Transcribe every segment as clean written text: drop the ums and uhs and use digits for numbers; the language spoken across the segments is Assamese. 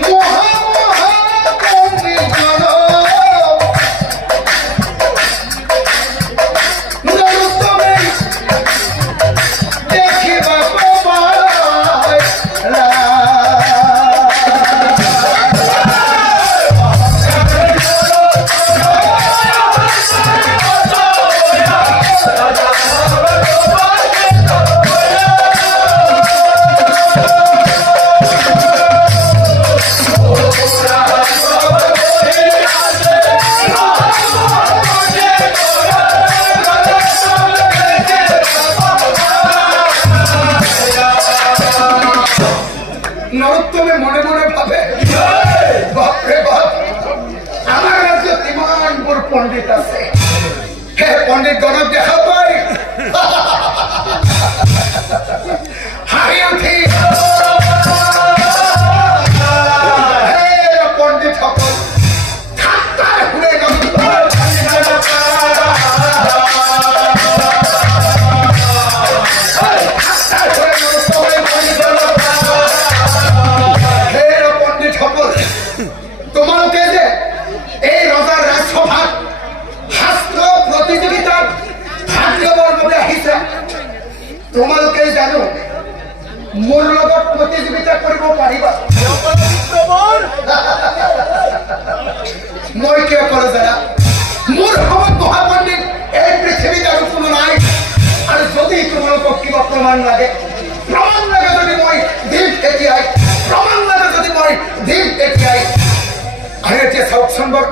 মহা মহা নরোত্তমে মনে মনে ভাবে বাপরে বাপ আমার রাজ্যে ইমান বড় পণ্ডিত আছে হে পণ্ডিত গণক দেখা পাই হারিয়ে উঠি হে পণ্ডিত সকল খাতায় হুড়ে তোমাকে যে এই রজার রাজসভা শাস্ত্র প্রতিযোগিতার ভাগ্যবর বলে আহিছে তোমালোকে জানো মোর লগত প্রতিযোগিতা কৰিব পাৰিবা মই কিয় কৰো জানা মোৰ সমত মহাপণ্ডিত এই পৃথিৱীত আৰু কোনো নাই আৰু যদি তোমালোকক কিবা প্ৰমাণ লাগে যদি মই দিল এতিয়াই প্ৰমাণ লাগে যদি মই দিল এতিয়াই আৰু এতিয়া চাওকচোন বৰ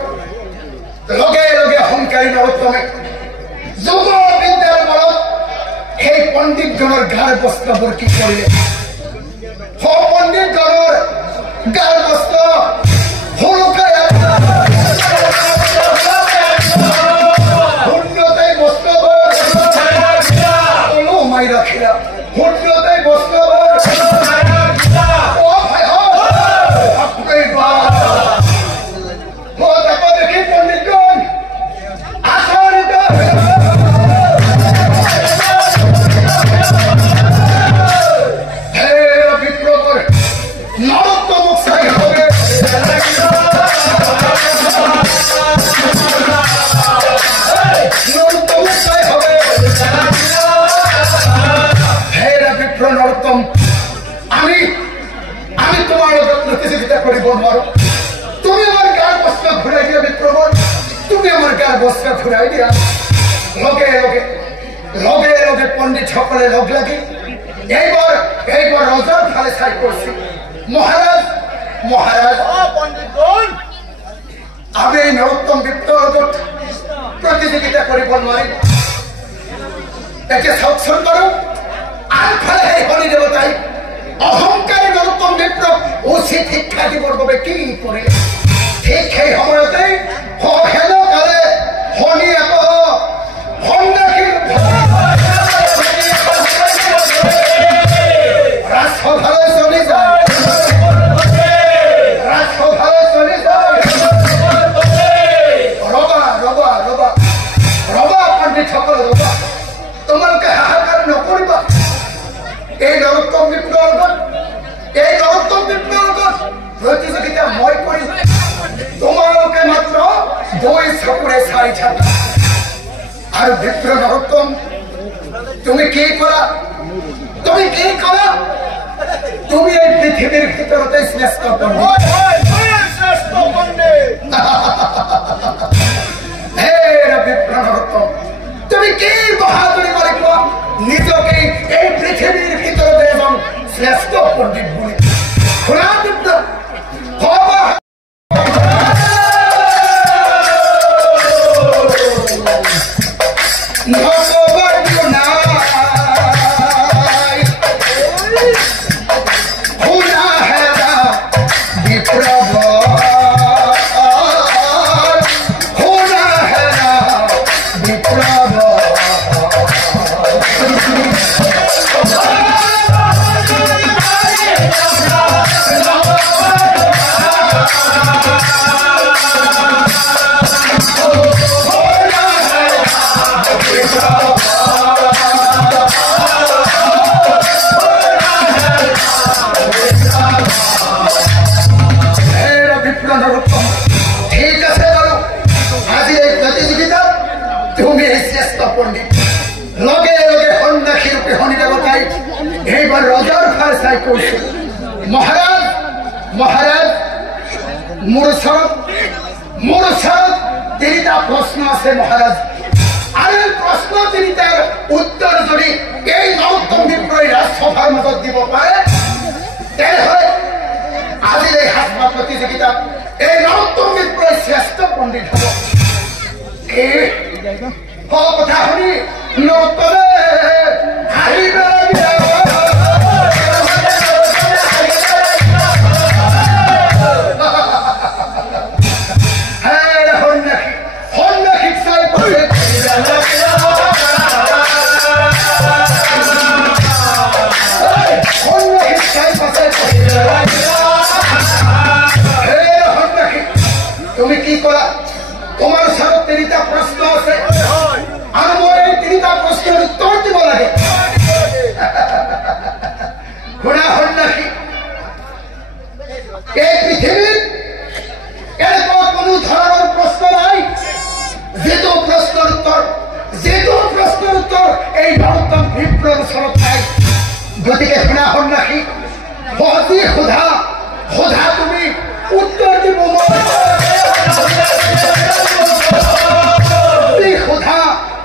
লগে লগে অহংকাৰী নৰোত্তমে যুৱ বিদ্যাৰ বলত সেই পণ্ডিতজনৰ গাৰ বস্ত্ৰবোৰ কি কৰিলে পণ্ডিতজনৰ গাৰ বস্ত্ৰ হুলুকাই হুণ্ডতাই বস্ত্ৰবোৰ মাই ৰাখিলা হুণ্ডতাই বস্ত্ৰবোৰ তুমি আমার গার বস্ত্র ঘুরাই দিয়া বিপ্রবর তুমি আমার গার বস্ত্র ঘুরাই দিয়া লগে লগে লগে লগে পণ্ডিত সকলে লগ লাগি এইবার রজার ফালে চাই করছি মহারাজ মহারাজ আমি এই নরোত্তম বিপ্রর লগত প্রতিযোগিতা কৰিব নোৱাৰিম এতিয়া চাওকচোন বাৰু আনফালে সেই হৰি দেৱতাই অহংকাৰী নৰোত্তম বিপ্ৰ উচিত শিক্ষা দিবৰ বাবে কি কৰিলে ঠিক সেই সময়তে হেন কালে শনি আকৌ ৰাজসভালৈ চলি যায় ৰবা ৰবা ৰবা ৰবা পণ্ডিতসকল ৰবা তোমালোকে হাহাকাৰ নকৰিবা এই নৰোত্তম বিপ্লৱৰ প্ৰতিযোগিতা মই কৰিম তোমালোকে মাত্ৰ দুই চকুৰে চাই থাকা আৰু বিপ্ৰ নৰোত্তম তুমি কি কৰা তুমি এই পৃথিৱীৰ ভিতৰতে শ্ৰেষ্ঠ পণ্ডিত হে বিপ্ৰ নৰোত্তম তুমি কি বাহাদুৰি কৰি কোৱা নিজকে এই পৃথিৱীৰ ভিতৰতে এজন শ্ৰেষ্ঠ পণ্ডিত বুলি শুনা বিপ্ৰ মহারাজ মহারাজ মোর তিনিটা প্রশ্ন আছে মহারাজ আর এই প্রশ্ন তিনিটার উত্তর যদি এই নরোত্তম বিপ্রই রাজসভার মধ্যে দিব পারে তাহলে আজির এই হাসপা প্রতিযোগিতা এই নরোত্তম বিপ্রই শ্রেষ্ঠ পণ্ডিত হব এই কথা শুনি নরোত্তমে হারিবে এই পৃথিবীর এরকম কোনো ধরনের প্রশ্ন নাই যেহেতু প্রশ্নের উত্তর এই নরোত্তম বিপ্লব স্বরূপ নাই। গতিকে শুনা হন নাকি বহতি খোধা তুমি উত্তর দিব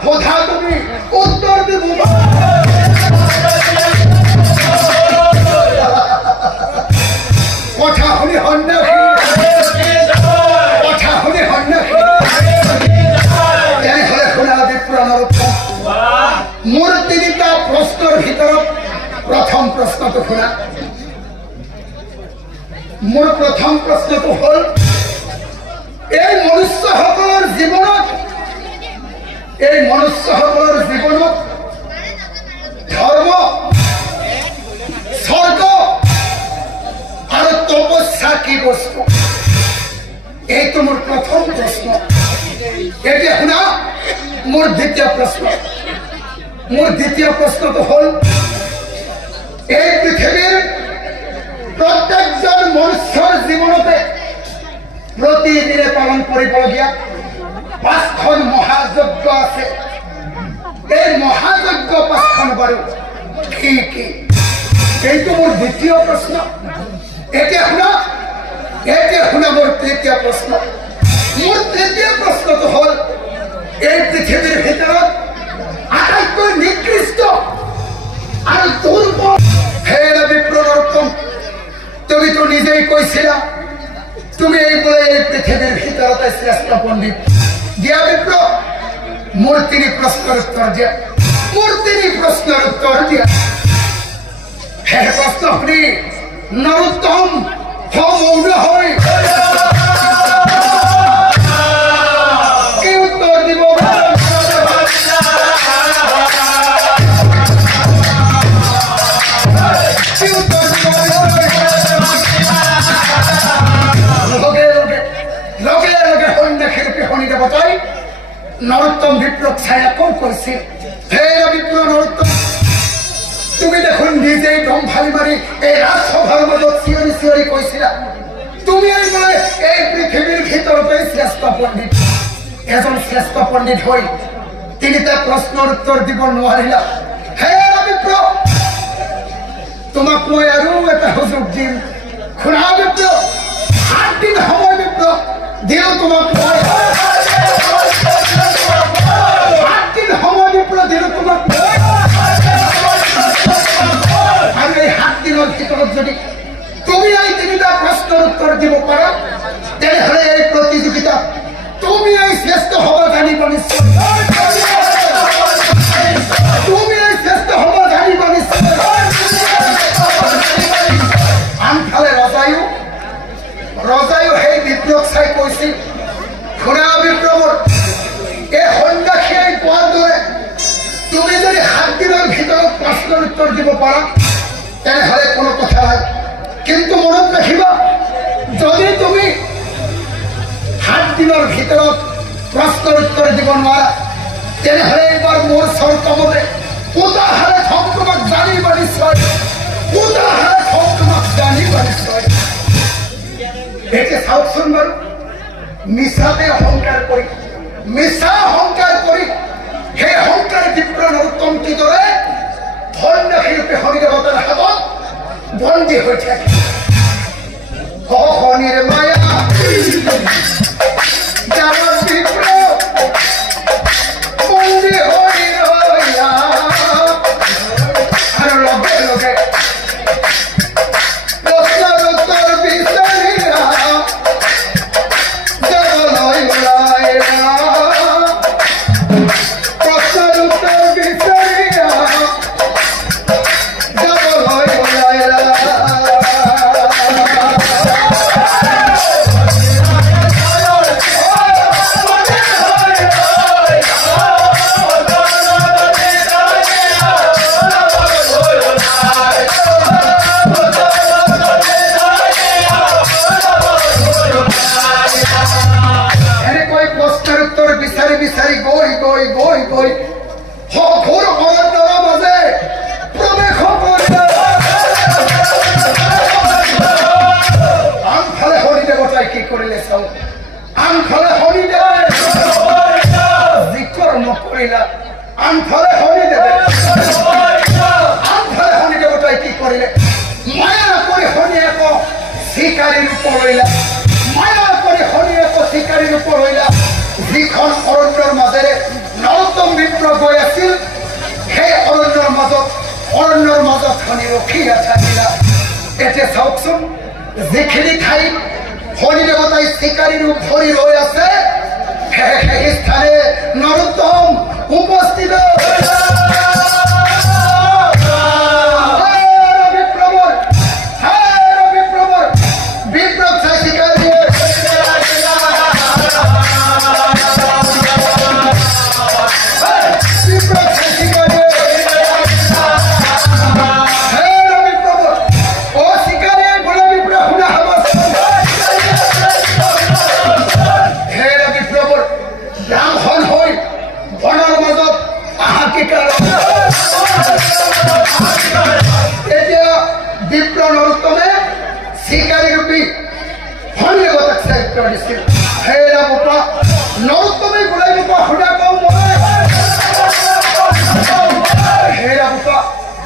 খোধা তুমি উত্তর দিব কথা শুনি হন নাকি মোর তিনিটা প্রশ্নের ভিতৰত প্ৰথম প্ৰশ্নটো শুনা। মোৰ প্ৰথম প্ৰশ্নটো হল এই মনুষ্যসকলৰ জীৱনত ধৰ্ম স্বৰ্গ আৰু তপস্যা কি বস্তু, এইটো মোৰ প্ৰথম প্ৰশ্ন। এতিয়া শুনা মোৰ দ্বিতীয় প্ৰশ্নটো হল এই পৃথিবীৰ প্ৰত্যেকজন মনুষ্যৰ জীবনতে প্ৰতিদিনে পালন কৰবলগীয়া 5খন মহাযজ্ঞ আছে। এই মহাযজ্ঞ 5খন বাৰু কি এইটো মোৰ দ্বিতীয় প্ৰশ্ন। এতিয়া শুনা মোৰ তৃতীয় প্ৰশ্ন। মোৰ তৃতীয় প্ৰশ্নটো হল এই পৃথিবীৰ ভিতৰত আটাইতকৈ নিকৃষ্ট আৰু দুৰ্বল হে বিপ্ৰ নৰোত্তম, তুমি তো নিজেই কৈছিলা তুমি এই পৃথিবীৰ ভিতৰতে শ্ৰেষ্ঠ পণ্ডিত। দিয়া বিপ্ৰ মোৰ তিনি প্ৰশ্নেৰ উত্তৰ দিয়া। হে প্ৰশ্ন শুনি নৰোত্তম মৌন হয় কি উত্তর দিব? নরোত্তম বিপ্লব ছায়া কোন করছে? হে বিপ্লব নরোত্তম, তুমি দেখুন নিজেই দম ফালি মারি এই রাজসভার মধ্যে চিঞরি কইছিলা তুমি এই পৃথিবীর ভিতরতে শ্রেষ্ঠ পণ্ডিত। এজন শ্রেষ্ঠ পণ্ডিত হই তিনি তার প্রশ্নের উত্তর দিব নোৱাৰিলা। হে বিপ্লব, তোমাক মই আৰু এটা সুযোগ দিম। শুনা বিপ্লব, 7 দিন সময় বিপ্লব দিও তোমাক। 7 দিন সময় বিপ্লব দিলো তোমাক। আৰু এই 7 দিনৰ ভিতৰত যদি তুমি এই 3টা প্রশ্নের উত্তর দিব পারা তেনেহলে এই প্রতিযোগিতা তুমি এই শ্রেষ্ঠ হবা জানিবা নিশ্চয়। তুমি এই শ্রেষ্ঠ হবা জানিবা নিশ্চয়। আনফালে ৰজায়ো সেই বিপ্লৱ চাই কৈছিল শুনা বিপ্লৱৰ এই সন্ন্যাসীয়ে কোৱাৰ দৰে তুমি যদি 7 দিনৰ ভিতৰত প্ৰশ্নৰ উত্তৰ দিব পাৰা তেনেহলে কোনো কথা নাই। কিন্তু মনত ৰাখিবা যদি তুমি 7 দিনেৰ ভিতৰত প্ৰশ্নেৰ উত্তৰ দিব নোৱাৰা তেনেহলে এবাৰ মোৰ শৰ্ত মতে উদাহাৰে তোমাক জানিবা নিশ্চয়। এতে চাওকচোন বাৰু মিছাতে অহংকাৰ কৰি সেই অহংকাৰ বিপ্ৰ নৰোত্তম কিদৰে সন্ন্যাসী ৰূপে হৰিদেৱতাৰ হাতত বন্দী হৈ থাকে। শনিৰ মায়া যাৰ বিপ্ৰ বন্দী হৈ ৰৈয়া আৰু লগে লগে প্ৰশ্নৰ উত্তৰ বিচাৰিয়া জগলৈ ওলাইয়া। প্ৰশ্নৰ উত্তৰ বিচাৰিয়া জগলৈ ওলাইয়া। আনফলে হনি দেবে আনফলে হনি দেবতাই কি করিলে মায়া করে হনি এক শিকারীর উপর হইলা মায়া করে হনি এক শিকারীর উপর হইলা যিখন অৰণ্যৰ মাজেৰে নৰোত্তম বিপ্ৰ গৈ আছিল সেই অৰণ্যৰ মাজত হনি ৰখি থাকিলা এতিয়া চাওকচোন যিখিনি ঠাইত হনি দেৱতাই শিকাৰীৰ ৰূপ ধৰি ৰৈ আছে সেই স্থানে নৰোত্তম উপস্থিত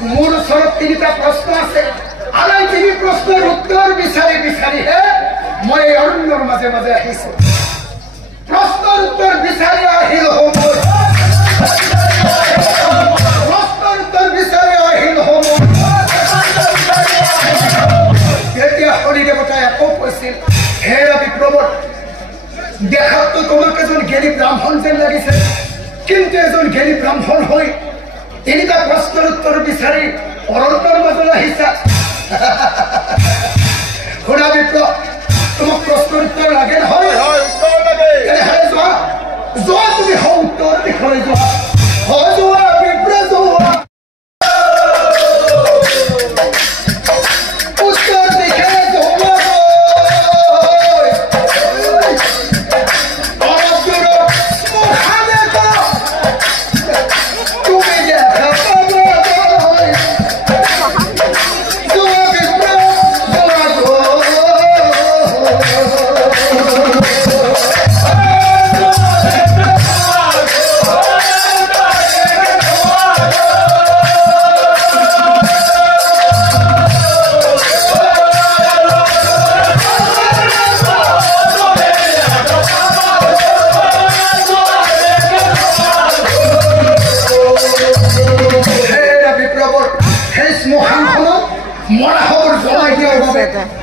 মোৰ ওচৰত তিনিটা প্ৰশ্ন আছে আৰু এই তিনি প্ৰশ্নৰ উত্তৰ বিচাৰি বিচাৰিহে মই এই অৰণ্যৰ মাজে মাজে আহিছো প্ৰশ্নৰ উত্তৰ বিচাৰি আহিল তেতিয়া হৰি দেৱতাই আকৌ কৈছিল হে বিপ্ৰৱৰ দেখাততো তোমাক এজন জ্ঞানী ব্ৰাহ্মণ যেন লাগিছে কিন্তু এজন জ্ঞানী ব্ৰাহ্মণ হৈ তিনিটা প্ৰশ্নৰ উত্তৰ বিচাৰি অৰণ্যৰ মাজলৈ আহিছা শুনা বিপ্ৰ তোমাক প্ৰশ্নৰ উত্তৰ লাগে নহয় তেনেহলে যোৱা যোৱা তুমি উত্তৰ দিশলৈ যোৱা যোৱা বিপ্ৰ যোৱা উত্তৰ দিশে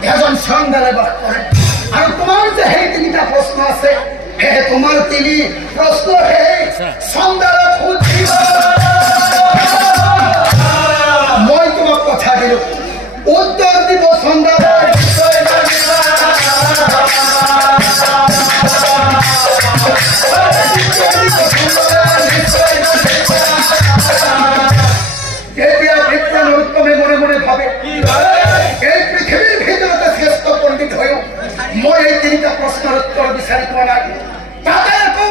এজন চন্দালে বাস কৰে আৰু তোমাৰ যে সেই তিনিটা প্ৰশ্ন আছে সেই তোমাৰ তিনি প্ৰশ্ন সেই চন্দালে সুধিব মই তোমাক কথা দিলো উত্তৰ দিব চন্দালে এতিয়া বিপ্ৰ নৰোত্তমে মনে মনে ভাবে এই পৃথিৱীৰ ভিতৰতে শ্ৰেষ্ঠ পণ্ডিত হৈও মই এই তিনিটা প্ৰশ্নৰ উত্তৰ বিচাৰি পোৱা নাই তাতে আকৌ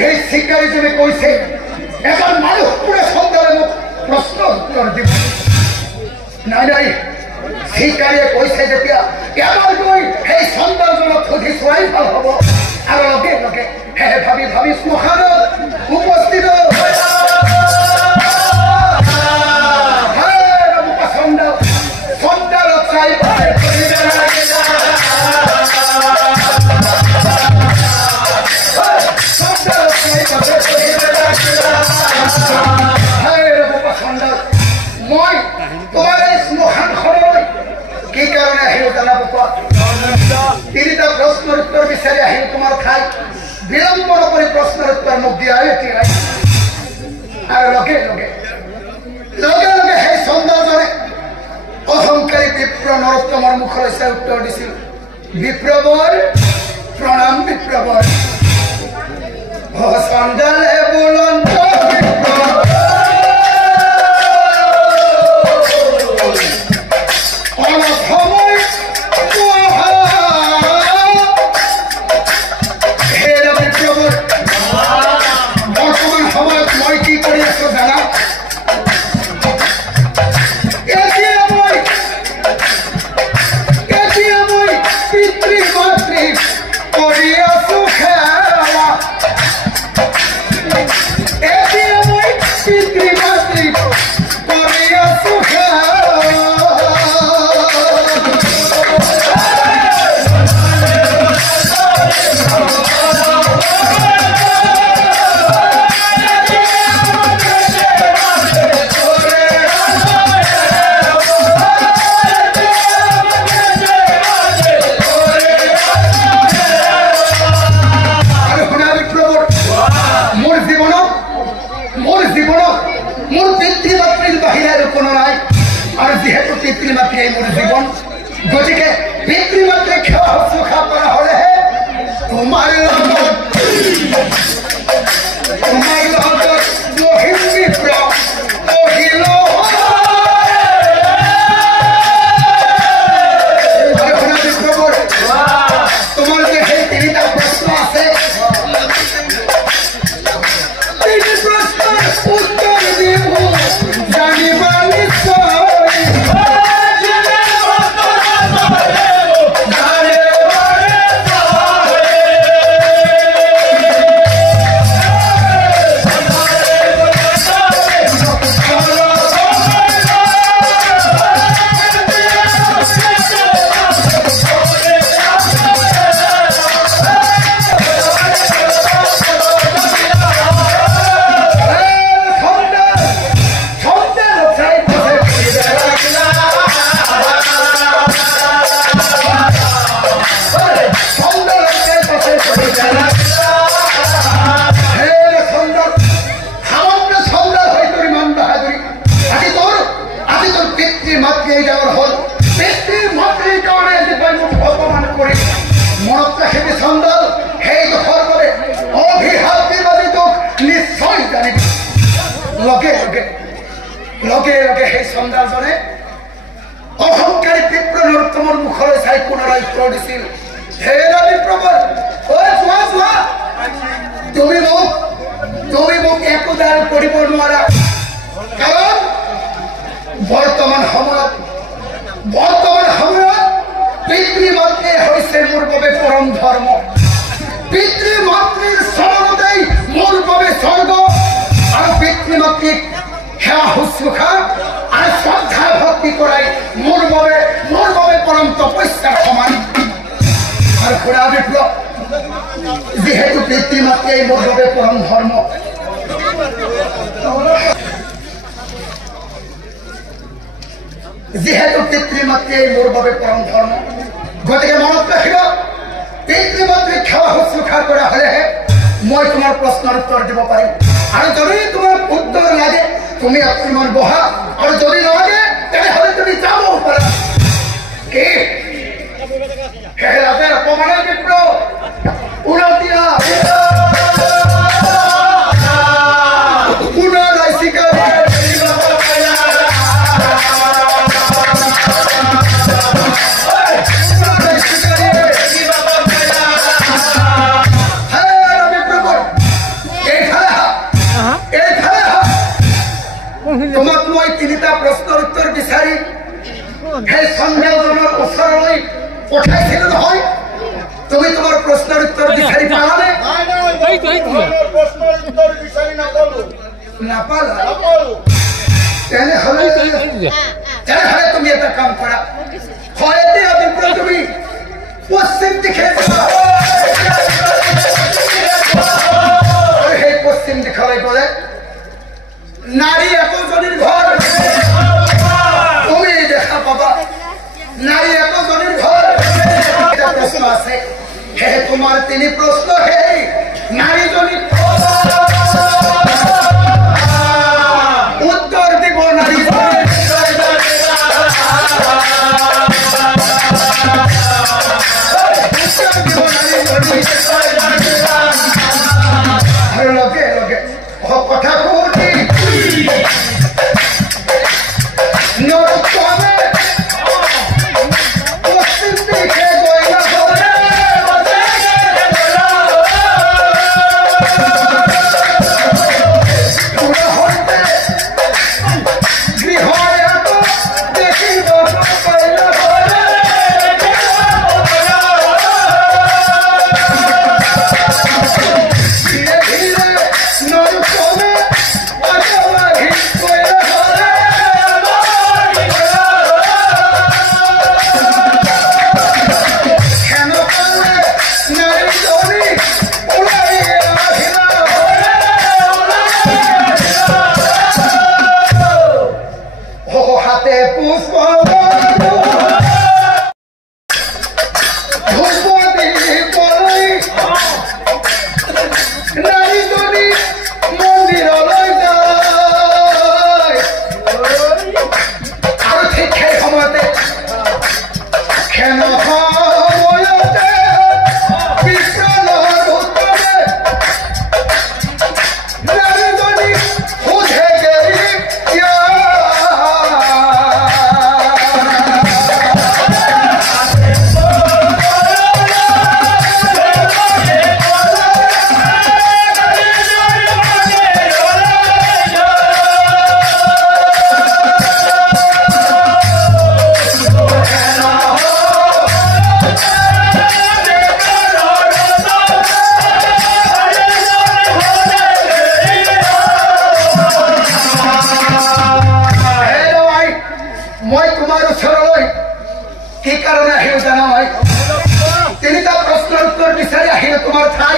এই চিকাৰীজনে কৈছে এজন মানুহ পুৰে চন্দালে মোক প্ৰশ্নৰ উত্তৰ দিব নাই নাই চিকাৰীয়ে কৈছে যেতিয়া এবাৰ গৈ সেই চন্দালজনক সুধি চোৱাই ভাল হ'ব আৰু লগে লগে সেয়ে ভাবি ভাবি শ্মশানত উপস্থিত মই তোমাৰ এই শ্মশানখনলৈ কি কাৰণে আহিলো জানাব কোৱা তিনিটা প্ৰশ্নৰ উত্তৰ বিচাৰি আহিলো তোমাৰ ঠাই বিলম্ব নকৰি প্ৰশ্নৰ উত্তৰ মোক দিয়া এতিয়াই আৰু লগে লগে সেই চন্দাজনে অহংকাৰী বিপ্ৰ নৰোত্তমৰ মুখলৈ চাই উত্তৰ দিছিল বিপ্ৰবৰ প্ৰণাম বিপ্ৰবৰ চন্দালে বুলন্ত পিতৃমাতৃ খাওয়া সুখা কৰা হলে তোমাৰ অহংকাৰী তীব্ৰ নৰোত্তমৰ মুখলৈ চাই পুনৰায় উত্তৰ দিছিল হে বিপ্ৰবৰ তুমি মোক একোদাল কৰিব নোৱাৰা কাৰণ বৰ্তমান সময়ত পিতৃ মাতৃ হৈছে মোৰ বাবে পৰম ধৰ্ম পিতৃ মাতৃৰ চৰণতেই মোৰ বাবে স্বৰ্গ আৰু পিতৃ মাতৃক সেৱা শুশ্ৰূষা আৰু শ্ৰদ্ধা ভক্তি কৰাই মোৰ বাবে পৰম তপস্যাৰ সমান আৰু খুৰা বিপ্লৱ যিহেতু পিতৃ মাতৃয়ে মোৰ বাবে পৰম ধৰ্ম গতিকে মনত ৰাখিব পিতৃ মাতৃক সেৱা শুশ্ৰূষা কৰা হলেহে মই তোমাৰ প্ৰশ্নৰ উত্তৰ দিব পাৰিম আৰু যদি তোমাৰ উত্তৰ লাগে তুমি অকণমান বহা আৰু যদি নালাগে তেনেহলে তুমি যাবও পাৰা কি হেৰাতে অপমানৰ বিপ্ৰ উলটিয়া পুনৰাই স্বীকাৰ তোমাক মই তিনিটা প্ৰশ্নৰ উত্তৰ বিচাৰি সেই সন্দেহজনৰ ওচৰলৈ পঠাইছিলো নহয় তুমি তোমাৰ প্ৰশ্নৰ উত্তৰ বিচাৰি পালানে নাপালা তেনেহলে তুমি এটা কাম কৰা হয় এতিয়া বিপ্ৰ তুমি পশ্চিম দিশে সেই পশ্চিম দিশলৈ গলে নারী একজনের ঘর তুমি দেখা পাবা নারী একজনের ঘর এটা প্রশ্ন আছে হে তোমার তিনি প্রশ্ন হে নারীজনী উত্তর দিব নারী লগে লগে কথা কৌটি জানা হয় তিনিটা প্রশ্নের উত্তর বিচারি আহিলে তোমার ঠাই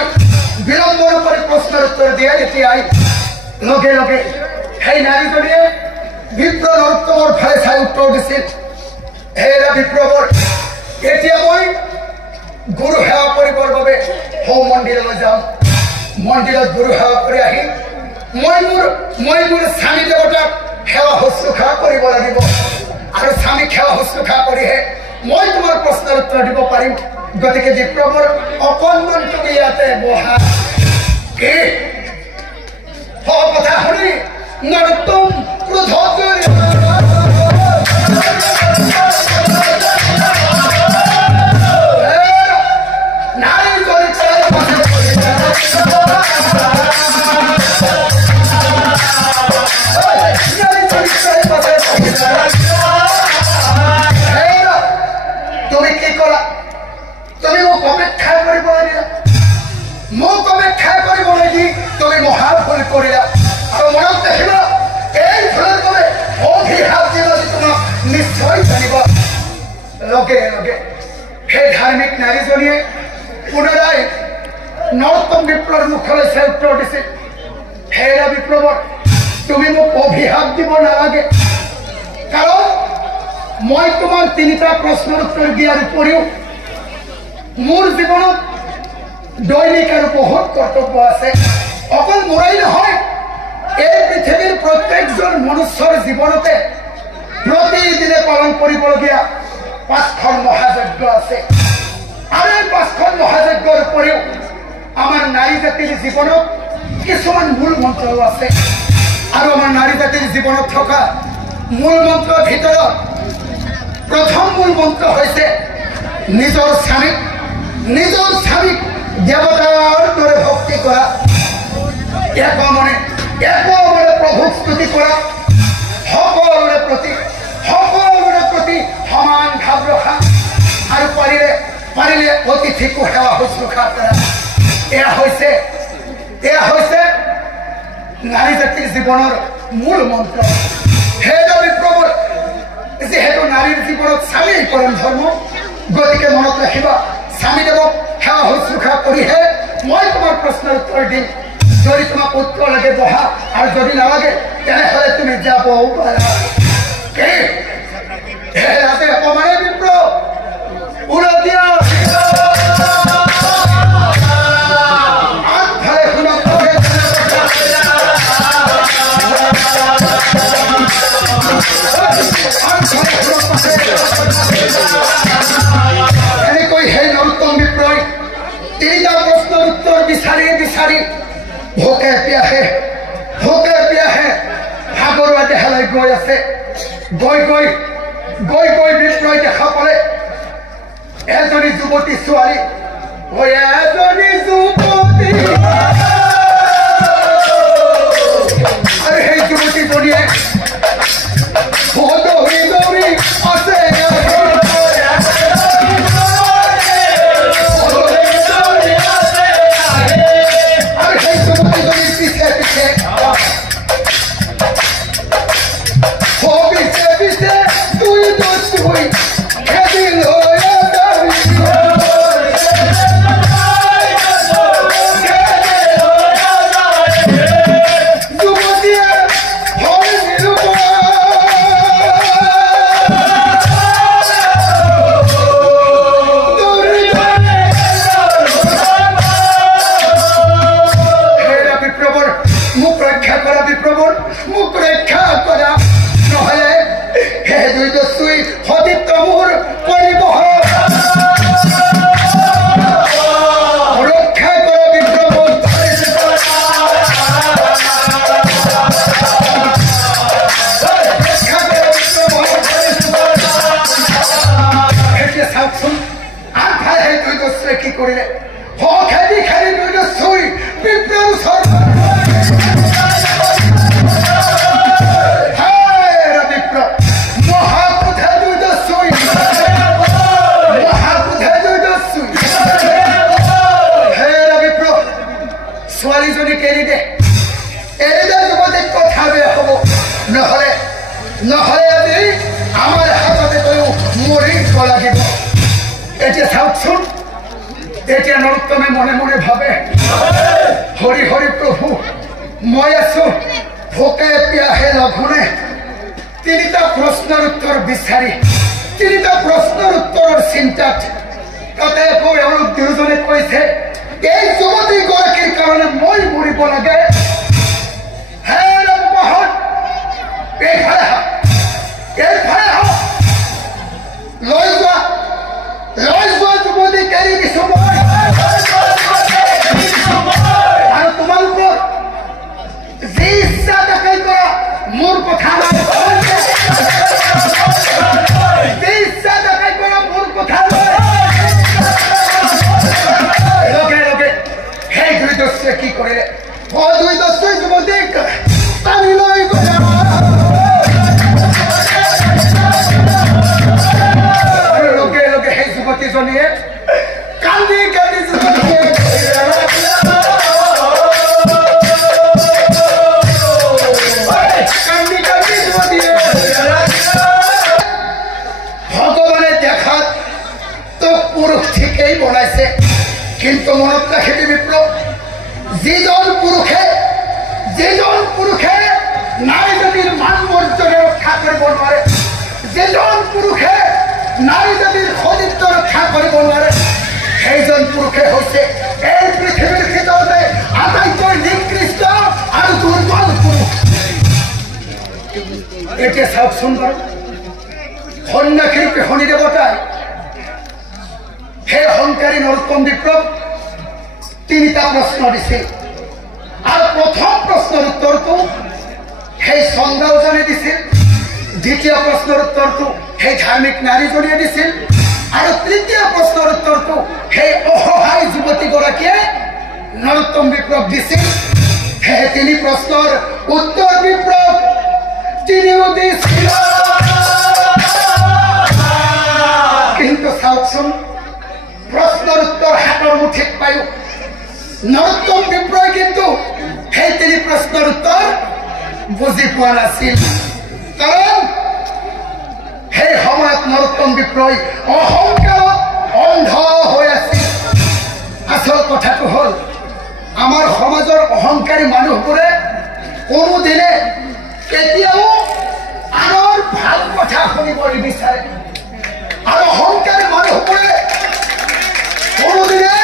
বিলম্বন করে প্রশ্নের উত্তর দিয়ে যেতে আই লগে লগে সেই নারীজনীয়ে বিপ্র নৰোত্তমৰ ফালে চাই উত্তৰ দিছিল হেৰা বিপ্ৰবৰ এতিয়া মই গুৰু সেৱা কৰিবৰ বাবে হৌ মন্দিৰলৈ যাম মন্দিৰত গুৰু সেৱা কৰি আহি মই মোৰ স্বামী দেৱতাক সেৱা শুশ্ৰূষা কৰিব লাগিব আৰু স্বামীক সেৱা শুশ্ৰূষা কৰিহে মই তোমাৰ প্ৰশ্নৰ উত্তৰ দিব পাৰিম গতিকে বিপ্ৰবৰ অকণমান তুমি ইয়াতে বহা কি কথা শুনি নৰোত্তম ক্ৰোধত তুমি কি কৰা তুমি মোক অপেক্ষা কৰিব লাগিলা মোক অপেক্ষা কৰিব লাগি তুমি মহা ভুল কৰিলা আৰু মনত দেখিবা এই ভুলৰ বাবে অভিশাপ দিব তোমাক নিশ্চয় জানিব লগে লগে সেই ধাৰ্মিক নাৰীজনীয়ে পুনৰাই নৰোত্তম বিপ্ৰৰ মুখলৈ চাই উত্তৰ দিছিল হেৰা বিপ্লৱৰ তুমি মোক অভিশাপ দিব নালাগে কাৰণ মই তোমাৰ তিনিটা প্ৰশ্নৰ উত্তৰ দিয়াৰ উপৰিও মোৰ জীৱনত দৈনিক আৰু বহুত কৰ্তব্য আছে অকল মোৰেই নহয় এই পৃথিৱীৰ প্ৰত্যেকজন মনুষ্যৰ জীৱনতে প্ৰতিদিনে পালন কৰিবলগীয়া 5খন মহাযজ্ঞ আছে আৰু এই 5খন মহাযজ্ঞৰ উপৰিও আমাৰ নাৰী জাতিৰ জীৱনত কিছুমান মূল মন্ত্ৰও আছে আৰু আমাৰ নাৰী জাতিৰ জীৱনত থকা মূল মন্ত্ৰৰ ভিতৰত প্ৰথম মূল মন্ত্ৰ হৈছে নিজৰ স্বামীক দেৱতাৰ দৰে ভক্তি কৰা একমনে প্ৰভুক স্তুতি কৰা সকলোৰে প্ৰতি সমান ভাৱ ৰখা আৰু পাৰিলে অতিথিকো সেৱা শুশ্ৰূষা কৰা এয়া হৈছে নাৰী জাতিৰ জীৱনৰ মূল মন্ত্ৰ হেৰা বিপ্লৱৰ যিহেতু নাৰীৰ জীৱনত স্বামীৰ পৰম ধৰ্ম গতিকে মনত ৰাখিবা স্বামীদেৱক সেৱা শুশ্ৰূষা কৰিহে মই তোমাৰ প্ৰশ্নৰ উত্তৰ দিম যদি তোমাক উত্তৰ লাগে বহা আৰু যদি নালাগে তেনেহ'লে তুমি যাবও পাৰা ৰাতে অকমানে বিপ্ৰ উৰা দিয়া আগফালে শুনা এনেকৈ সেই নৰোত্তম বিপ্ৰই তিনিটা প্ৰশ্নৰ উত্তৰ বিচাৰি ভোকে পিয়াহে সাগৰুৱা দেহালৈ গৈ আছে গৈ বিপ্ৰই দেখা পালে এজনী যুৱতী ছোৱালী আৰু সেই যুৱতীজনীয়ে দৌৰি আছে যে চাওকচোন এতিয়া নৰোত্তমে মনে মনে ভাবে হৰি হৰি প্ৰভু মই আছো ভোকে পিয়াহে লঘোণে তিনিটা প্ৰশ্নৰ উত্তৰ বিচাৰি তিনিটা প্ৰশ্নৰ উত্তৰৰ চিন্তাত তাতে কৈ এওঁলোক দুয়োজনে কৈছে এই যুৱতী গৰাকীৰ কাৰণে মই মৰিব লাগে হে ৰামমোহন এইফালে আহ লৈ যোৱা যুৱতী এৰি দিছো মই আৰু তোমালোকৰ যি ইচ্ছা তাকে কৰা মোৰ কথা নাই যি ইচ্ছা তাকে কৰা মোৰ কথা নাই লগে লগে সেই দুই দস্যুৱে কি কৰিলে দুই দস্যুৱে যুৱতীক টানি লৈ গ'লে আৰু লগে লগে সেই যুৱতীজনীয়ে কান্দি কান্দি যুৱতীয়ে ভগৱানে দেখাত তো পুৰুষ ঠিকেই বনাইছে কিন্তু মনত ৰাখিবি বিপ্লৱ যিজন পুৰুষে নাৰী জাতিৰ মান মৰ্যাদা ৰক্ষা কৰিব নোৱাৰে যিজন পুৰুষে নাৰী জাতিৰ সতীত্ব ৰক্ষা কৰিব নোৱাৰে সেইজন পুৰুষে হৈছে এই পৃথিৱীৰ ভিতৰতে আটাইতকৈ নিকৃষ্ট আৰু দুৰ্বল পুৰুষ এতিয়া চাওকচোন বাৰু সন্ন্যাসী ৰূপী শনি দেৱতাই সেই অহংকাৰী নৰোত্তম বিপ্লৱ তিনিটা প্ৰশ্ন দিছিল আৰু প্ৰথম প্ৰশ্নৰ উত্তৰটো সেই চন্দ্ৰজনে দিছিল দ্বিতীয় প্ৰশ্নৰ উত্তৰটো সেই ধাৰ্মিক নাৰীজনীয়ে দিছিল আৰু তৃতীয় প্ৰশ্নৰ উত্তৰটো সেই অসহায় যুৱতীগৰাকীয়ে নৰোত্তম বিপ্লৱ দিছিল সেই তিনি প্ৰশ্নৰ উত্তৰ বিপ্লৱ তিনিও দিছিল কিন্তু চাওকচোন প্ৰশ্নৰ উত্তৰ হাতৰ মুঠিত পায়ো নৰোত্তম বিপ্লৱে কিন্তু সেই তিনি প্ৰশ্নৰ উত্তৰ বুজি পোৱা নাছিল কাৰণ সেই সময়ত নৰোত্তম বিপ্লৱ অহংকাৰত অন্ধ হৈ আছিল আচল কথাটো হ'ল আমাৰ সমাজৰ অহংকাৰী মানুহবোৰে কোনোদিনে কেতিয়াও আনৰ ভাল কথা শুনিব নিবিচাৰে আৰু অহংকাৰী মানুহবোৰে কোনোদিনে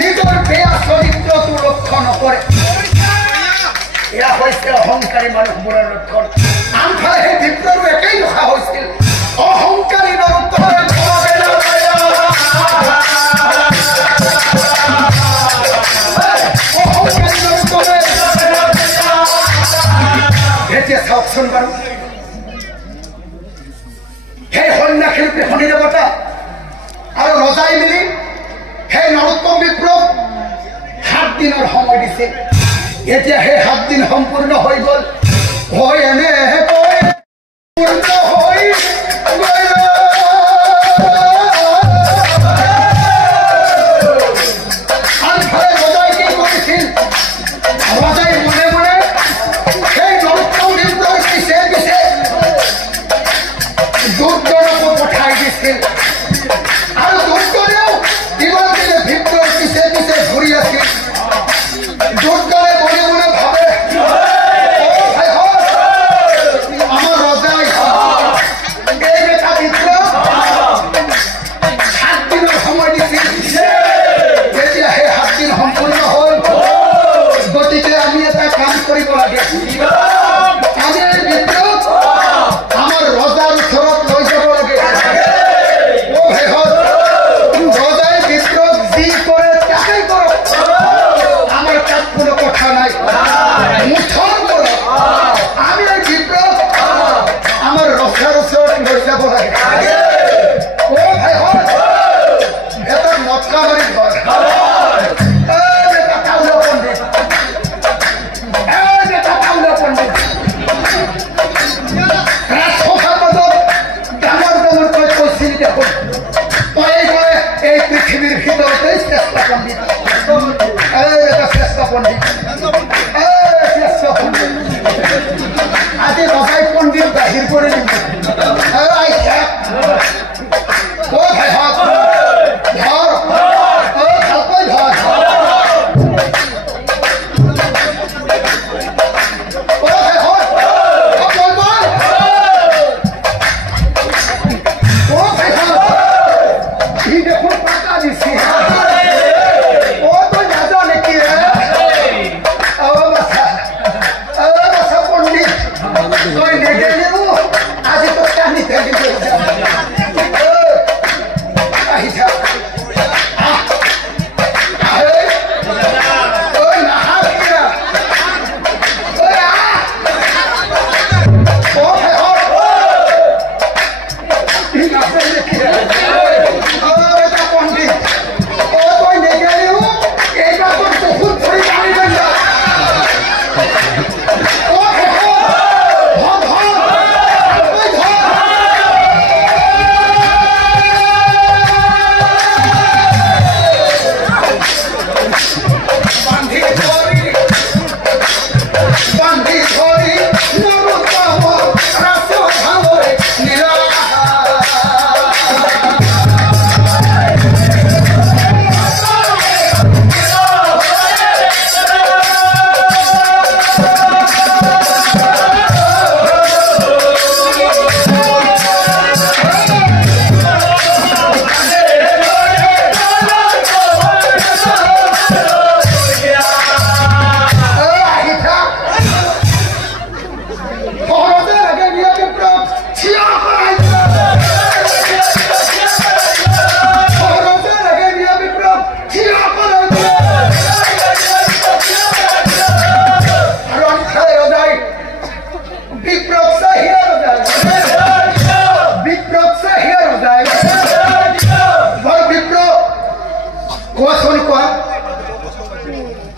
নিজৰ বেয়া চৰিত্ৰটো লক্ষ্য নকৰে এয়া হৈছে অহংকাৰী মানুহবোৰৰ লক্ষণ আনফালে সেই বিপ্লৱৰো একেই দশা হৈছিল অহংকাৰী নৰোত্তমে এতিয়া চাওকচোন বাৰু সেই সন্ন্যাসী ৰূপী শনি দেৱতা আৰু ৰজাই মিলি সেই নৰোত্তম বিপ্লৱ 7 দিনৰ সময় দিছিল এতিয়া সেই 7 দিন সম্পূৰ্ণ হৈ গ'ল হৈ এনে পূৰ্ণ হৈ আনফালে ৰজাই কি কৰিছিল ৰজাই মনে মনে সেই নৰোত্তম বিপ্লৱৰ পিছে পিছে দুৰ্গণকো পঠাই দিছিল আৰু দুৰ্গণেও কিমান দিনে বিপ্লৱৰ পিছে পিছে ঘূৰি আছিল দুৰ্গণে মনে মনে ভাবে আমাৰ ৰজাই এই এটা বিপ্লৱ 7 দিনৰ সময় দিছিল যেতিয়া সেই 7 দিন সম্পূৰ্ণ হ'ল গতিকে আমি এটা কাম কৰিব লাগে আমি এই বিপ্লৱ আমাৰ ৰজাৰ ওচৰত লৈ যাব লাগে ৰজাই বিপ্লৱ যি কৰে তাকেই কৰক আমাৰ তাত কোনো কথা নাই মুঠৰ পৰা আমি এই বিপ্লৱ আমাৰ ৰজাৰ ওচৰত লৈ যাব লাগে এটা মটকা মাৰি ঘৰ এই পৃথিৱীৰ ভিতৰতে শ্ৰেষ্ঠ পণ্ডিত এটা শ্ৰেষ্ঠ পণ্ডিত আজি ৰজাই পণ্ডিত বাহিৰ কৰি পাকা দিছি ও তো জানো নাকি বাসা পণ্ডিত তুই দেখে নেব আজ তো কানি থেকে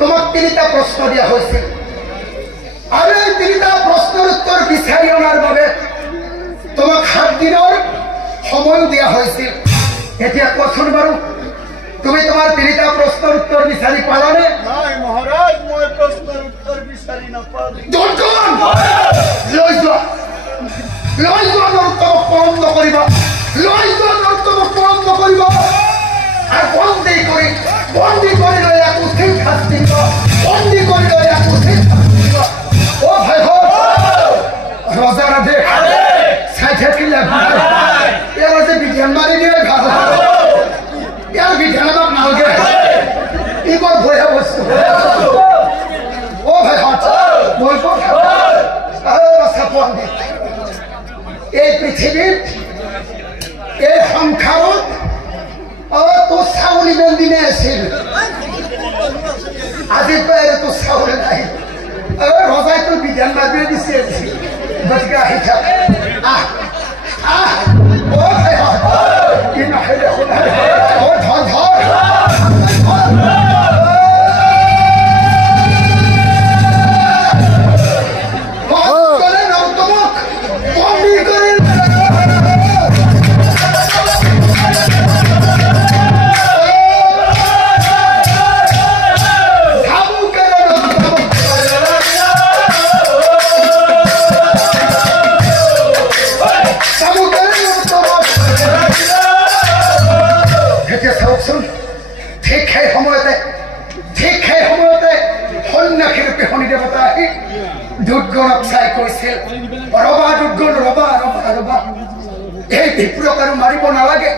তোমাক তিনিটা প্রশ্ন দিয়া হয়েছিল আর এই তিনিটা প্রশ্নের উত্তর বিচারি আনার বাবে তোমাক 7 দিনের সময় দিয়া হয়েছিল এতিয়া কোন বাৰু তুমি তোমাৰ তিনিটা প্ৰশ্নেৰ উত্তৰ বিচাৰি পালানে নাই মহাৰাজ মই প্ৰশ্নেৰ উত্তৰ বিচাৰি না পালি দৰকাৰ লই যোৱা নৰ্তক পৰম নকৰিবা লই যোৱা নৰ্তক পৰম নকৰিবা আর বন্দি করে লই এক উচিত শাস্তি দিব বন্দি করে লই এক উচিত শাস্তি দিব ও ভাই হো রোজারা দে সাইছে কি লাগবে এরা যে বিজ্ঞান মারি দিয়ে ভালো এর বিজ্ঞান বাপ না হয়ে এবার ভয়া বস্তু ও ভাই হট বলবো এই পৃথিবীর এই সংখ্যাও তো চাউল ইমান দিনে আছিল আজি পাই তো চাউল নাই রজাই তো বিধান মারিয়ে দিছে গতিকে আহি থাক ও ভাই কি নাহে দেখোন ও ধর ধর দুর্গণক চাই কৈছিল ৰবা দুৰ্গণ ৰবা ৰবা ৰবা এই বিপ্লৱক আৰু মাৰিব নালাগে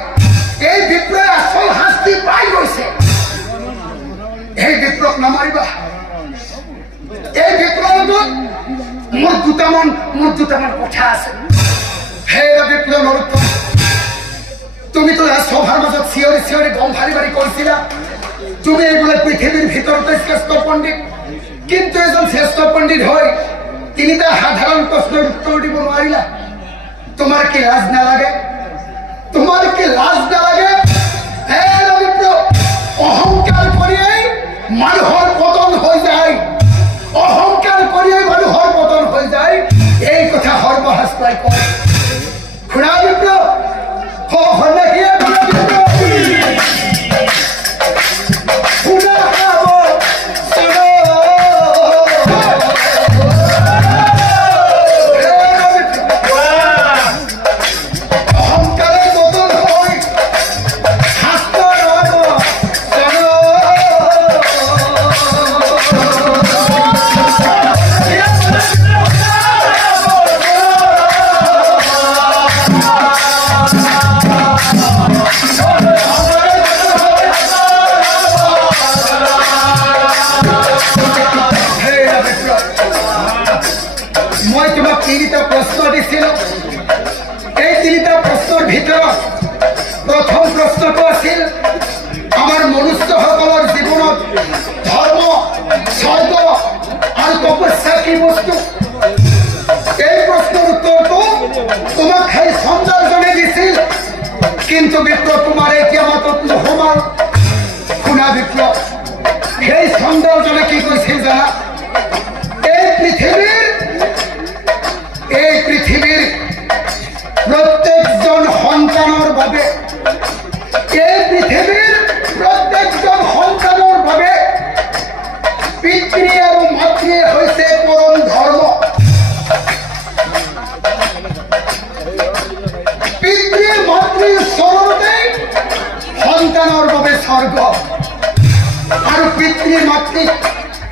এই বিপ্লৱে আসল শাস্তি পাই গৈছে এই বিপ্লৱক নামাৰিবা এই বিপ্লৱত মোৰ দুটামান কথা আছে সেই বিপ্লৱ নৰুত্তম তুমি তো সভাৰ মাজত চিঞৰি চিঞৰি গম ভাৰি ভাৰি কৰিছিলা তুমি এইবোলে পৃথিৱীৰ ভিতৰতে শ্ৰেষ্ঠ পণ্ডিত কিন্তু এজন শ্ৰেষ্ঠ পণ্ডিত হয় তিনিটা সাধাৰণ প্ৰশ্নেৰ উত্তৰ দিব নোৱাৰিলা তোমাৰ কি লাজ না লাগে অহংকাৰ কৰিয়ে মানুহৰ পতন হৈ যায় এই কথা সৰ্বহাস্তায় কয় খুড়া বিপ্ৰ তিনিটা প্ৰশ্ন দিছিল। এই তিনিটা প্ৰশ্নৰ ভিতৰত প্ৰথম প্ৰশ্নটো আছিল আমাৰ মনুষ্যসকলৰ জীৱনত ধৰ্ম, স্বৰ্গ আৰু তপস্যা কি বস্তু। এই প্ৰশ্নৰ উত্তৰটো তোমাক সেই চন্দ্ৰজনে দিছিল, কিন্তু বিপ্ৰ তোমাৰ এতিয়া মাতত নোসোমাল। শুনা বিপ্ৰ, সেই চন্দ্ৰজনে কি কৈছিল জানা? এই পৃথিৱীৰ প্ৰত্যেকজন সন্তানৰ বাবে, এই পৃথিৱীৰ প্ৰত্যেকজন সন্তানৰ বাবে পিতৃ আৰু মাতৃয়ে হৈছে পৰম ধৰ্ম। পিতৃ মাতৃৰ চৰণতে সন্তানৰ বাবে স্বৰ্গ, আৰু পিতৃ মাতৃক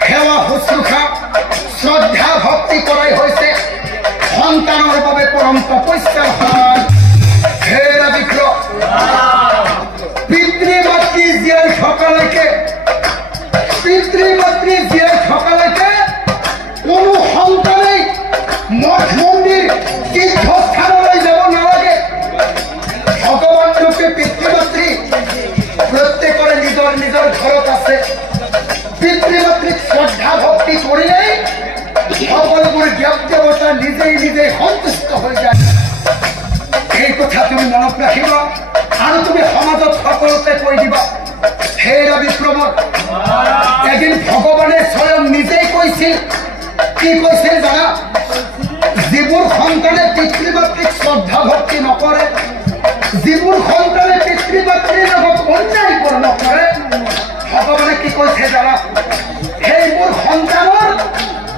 সেৱা শুশ্ৰূষা শ্ৰদ্ধা ভক্তি কৰাই হৈছে সন্তানৰ বাবে পৰম তপস্যাৰ সমান। হেৰা বিক্ৰ, পিতৃ মাতৃ জীয়াই থকালৈকে, পিতৃ মাতৃ জীয়াই থকালৈকে কোনো সন্তানেই মঠ মন্দিৰ তীৰ্থস্থানলৈ যাব নালাগে। ভগৱান ৰূপে পিতৃ মাতৃ প্ৰত্যেকৰে নিজৰ নিজৰ ঘৰত আছে। পিতৃ মাতৃক শ্ৰদ্ধা ভক্তি কৰিলেই সকলোবোৰ দেৱ দেৱতা নিজেই নিজেই সন্তুষ্ট হৈ যায়। এই কথা তুমি মনত ৰাখিবা আৰু তুমি সমাজত সকলোতে কৈ দিবা। হেৰা বিক্ৰমত এদিন ভগৱানে স্বয়ং নিজেই কৈছিল। কি কৈছিল জানা? যিবোৰ সন্তানে পিতৃ মাতৃক শ্ৰদ্ধা ভক্তি নকৰে, যিবোৰ সন্তানে পিতৃ মাতৃৰ লগত অন্যায় নকৰে, ভগৱানে কি কৈছে জানা? সেইবোৰ সন্তানৰ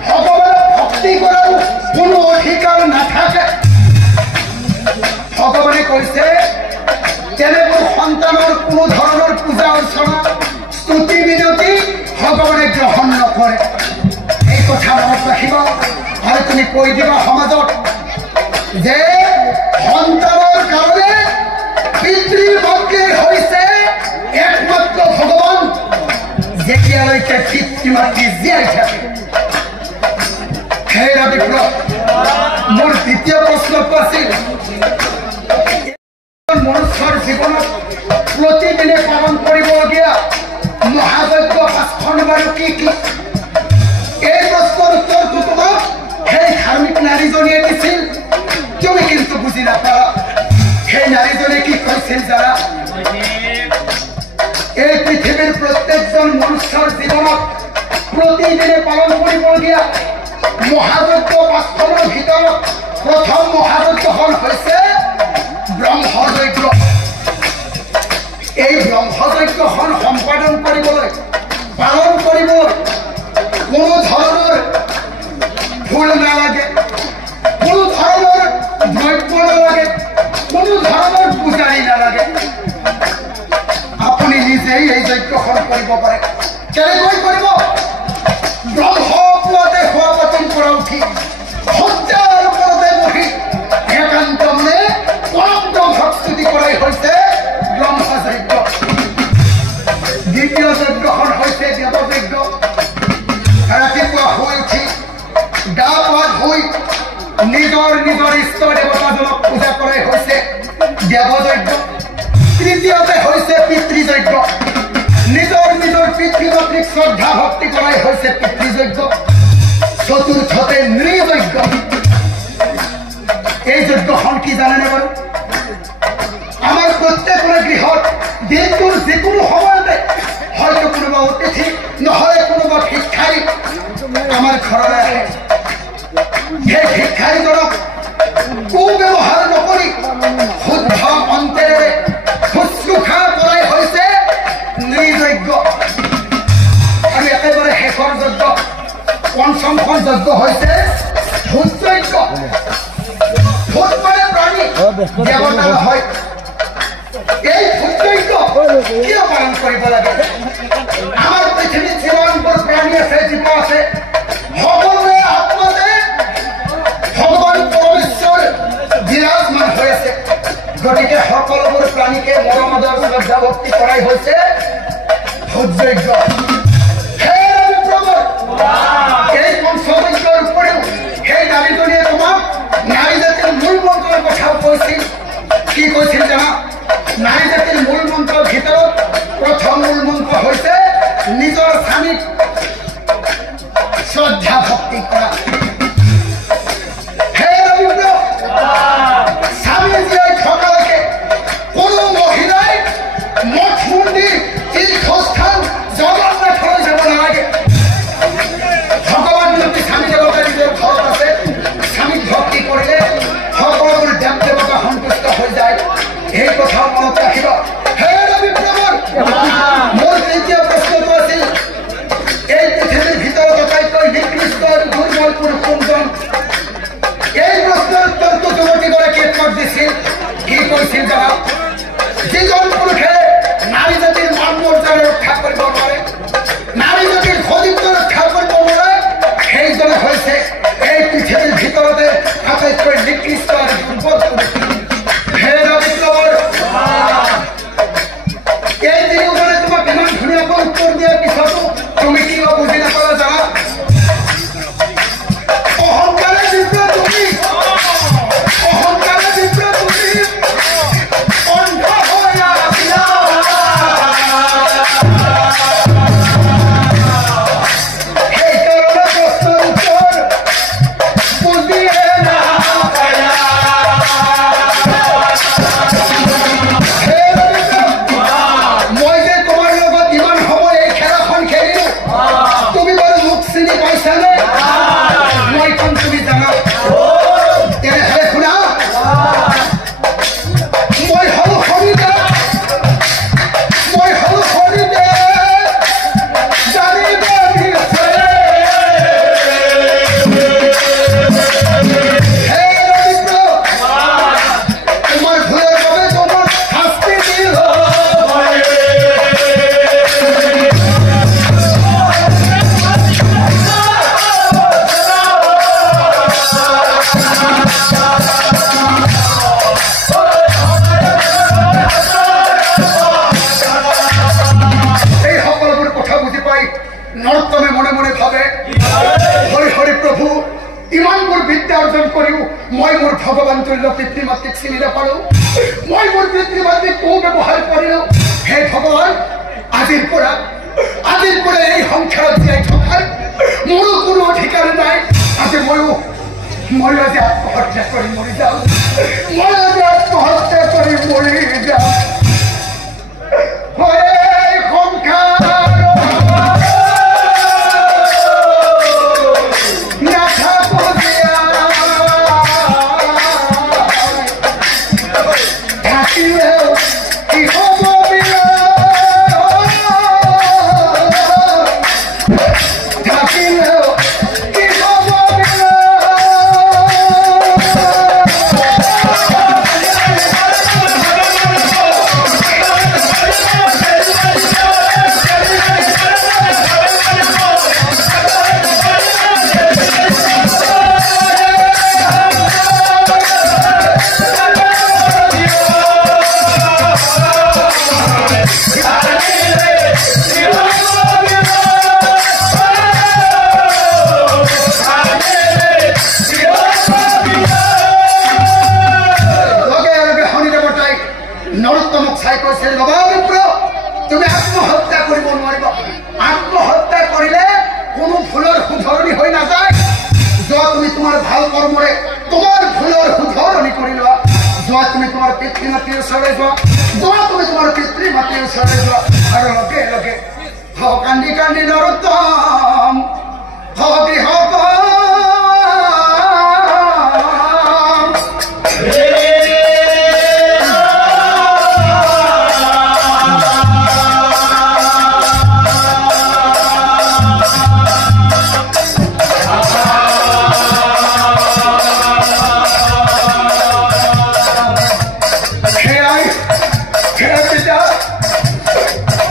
ভগৱানক ভক্তি কৰাৰ কোনো অধিকাৰ নাথাকে। ভগৱানে কৈছে তেনেবোৰ সন্তানৰ কোনো ধৰণৰ পূজা অৰ্চনা স্তুতি মিনতি ভগৱানে গ্ৰহণ নকৰে। এই কথা মনত ৰাখিবা আৰু তুমি কৈ দিবা সমাজত যে সন্তানৰ কাৰণে পিতৃ মাতৃ হৈছে একমাত্ৰ ভগৱান, যেতিয়ালৈকে পিতৃ মাতৃ জীয়াই থাকে। হেৰা বিপ্ৰ, মোৰ দ্বিতীয় প্ৰশ্নটো আছিল মনুষ্যৰ জীৱনত প্ৰতিদিনে পালন কৰিবলগীয়া মহাযজ্ঞ 5খন বাৰু কি কি? এই প্ৰশ্নৰ উত্তৰটো তোমাক সেই ধাৰ্মিক নাৰীজনীয়ে দিছিল, তুমি কিন্তু বুজি নাপালা। সেই নাৰীজনে কি কৈছিল জানা? এই পৃথিৱীৰ প্ৰত্যেকজন মনুষ্যৰ জীৱনত প্ৰতিদিনে পালন কৰিবলগীয়া মহাযজ্ঞ 5খনৰ ভিতৰত প্ৰথম মহাযজ্ঞখন হৈছে ব্ৰহ্মযজ্ঞ। এই ব্ৰহ্মযজ্ঞখন সম্পাদন কৰিবলৈ, পালন কৰিবলৈ কোনো ধৰণৰ ফুল নালাগে, কোনো ধৰণৰ দ্ৰব্য নালাগে, কোনো ধৰণৰ পূজাৰী নালাগে। আপুনি নিজেই এই যজ্ঞখন কৰিব পাৰে। কেনেকৈ কৰিব? ব্ৰহ্মপুৱাতে খোৱা পাতন পৰা উঠি সূৰ্যৰ ওপৰতে বহি একান্ত মনে পৰম ভক্তি কৰাই হৈছে ব্ৰহ্মযজ্ঞ। দ্বিতীয় যজ্ঞখন হৈছে দেৱযজ্ঞ। ৰাতিপুৱা শুই উঠি গা পা ধুই নিজৰ নিজৰ ইষ্ট দেৱতাজনক পূজা কৰাই হৈছে দেৱযজ্ঞ। তৃতীয়তে হৈছে পিতৃযজ্ঞ। নিজৰ নিজৰ পিতৃ মাতৃক শ্ৰদ্ধা ভক্তি কৰাই হৈছে পিতৃযজ্ঞ। চতুৰ্থতে নৃযজ্ঞ। এই যজ্ঞখন কি জানেনে বাৰু? আমাৰ প্ৰত্যেকৰে গৃহত দিনটোৰ যিকোনো সময়তে হয়তো কোনোবা অতিথি নহলে কোনোবা ভিক্ষাৰী আমাৰ ঘৰলৈ আহে। সেই ভিক্ষাৰীজনক কুব্যৱহাৰ নকৰি শুদ্ধ অন্তৰেৰে শুশ্ৰূষা কৰাই হৈছে নৃযজ্ঞ। আৰু একেবাৰে শেষৰ যজ্ঞ, পঞ্চমখন যজ্ঞ হৈছে ভূতযজ্ঞ। ভূত মানে প্ৰাণী, দেৱতা নহয়। এই ভূতযজ্ঞ কিয় পালন কৰিব লাগে? আমাৰ পৃথিৱীত যিমানবোৰ প্ৰাণী আছে, জীৱ আছে, সকলোৰে আত্মাতে ভগৱান পৰমেশ্বৰ বিৰাজমান হৈ আছে। গতিকে সকলোবোৰ প্ৰাণীকে মৰম আদৰ শ্ৰদ্ধা ভক্তি কৰাই হৈছে ভূতযজ্ঞ। এই পঞ্চযজ্ঞৰ উপৰিও সেই নাৰীজনীয়ে তোমাক মন্ত্ৰেৰ কথাও কৈছিল কি কৈছিল জানা নাৰী জাতিৰ মূল মন্ত্ৰেৰ ভিতৰত প্রথম মূল মন্ত্র হইছে নিজের স্বামীক শ্রদ্ধা ভক্তি করা হে রবীন্দ্র স্বামী যে সকালকে কোন মহিলায় মঠ মন্দির তীর্থস্থান জগন্নাথ হয়ে যাব নালাগে ভগবান যদি স্বামী দেবতা নিজের ঘর আছে স্বামী ভক্তি করলে সকল দেব দেবতা সন্তুষ্ট হয়ে যায় এই কথা মনত রাখিব হে রবীন্দ্রবর মোর তৃতীয় প্রশ্নটো আছিল এই পৃথিবীর ভিতৰত আটাইতকৈ নিকৃষ্ট দুৰ্বল পুৰুষ কোনজন এই প্ৰশ্নেৰ উত্তৰটো যুৱতীগৰাকীয়ে তোমাক দিছিল কি কৈছিল জানা যিজন পুৰুষে নাৰী জাতিৰ মান মৰ্যাদা ৰক্ষা কৰিব নোৱাৰে নাৰী জাতিৰ সতীত্ব ৰক্ষা কৰিব নোৱাৰে সেইজনে হৈছে এই পৃথিৱীৰ ভিতৰতে আটাইতকৈ নিকৃষ্ট আৰু দুৰ্বল পুৰুষ হে ৰবীন্দ্ৰবৰ এই তিনিওজনে তোমাক ইমান ধুনীয়াকৈ উত্তৰ দিয়াৰ পিছতো তুমি কি বুজি নাপালা জানা অহংকাৰে বিপ্ৰ তুমি অহংকাৰে বিপ্ৰ তুমি অন্ধ হৈ আছিলা সেইকাৰণে প্ৰশ্নৰ উত্তৰ বুজিয়ে নাপালা হে ৰবীন্দ্ৰ মই যে তোমাৰ লগত ইমান সময় এই খেলাখন খেলিলো তুমি বাৰু মোক চিনি পাইছানে মই কোন তুমি জানা তেনেহলে শুনা মই হলো হৰিদেৱ জানিব বিচাৰে হে ৰবীন্দ্ৰ তোমাৰ ভুলৰ বাবে তোমাক শাস্তি দিল এই সকলোবোৰ কথা বুজি পাই নৰোত্তমে মনে মনে ভাবে হৰি হৰি প্ৰভু ইমানবোৰ বিদ্যা অৰ্জন কৰিও মই মোৰ ভগৱান তুল্য পিতৃ মাতৃক চিনি নাপালো মই মোৰ পিতৃ মাতৃক কু ব্যৱহাৰ কৰিলো হে ভগৱান আজিৰ পৰা এই সংসাৰত জীয়াই থকাৰ মোৰো কোনো অধিকাৰ নাই আজি ময়ো আজি আত্মহত্যা কৰি মৰি যাওঁ হয় সংসাৰ নাথাকো দিয়া থাকিলেও কি হ'ব থাকিলেও কি হ'ব নৰোত্তমক চাই কৈছে নবাবিপ্ৰ তুমি আত্মহত্যা কৰিব নোৱাৰিবা আত্মহত্যা কৰিলে কোনো ভুলৰ শুধৰণি হৈ নাযায় যোৱা তুমি তোমাৰ ভাল কৰ্মৰে তোমাৰ ভুলৰ শুধৰণি কৰি লোৱা যোৱা তুমি তোমাৰ পিতৃ মাতৃৰ ওচৰলৈ যোৱা তুমি তোমাৰ পিতৃ মাতৃৰ ওচৰলৈ যোৱা আৰু লগে লগে কান্দি কান্দি নৰোত্তম গৃহ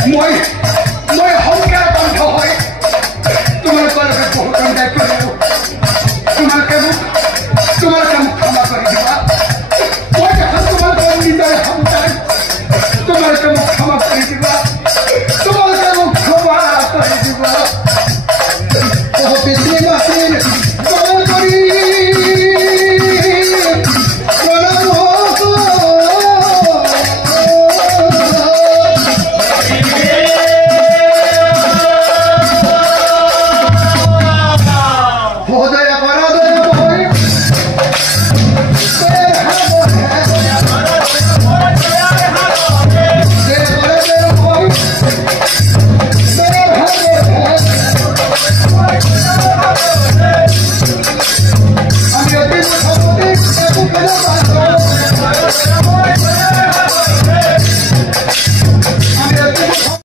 মই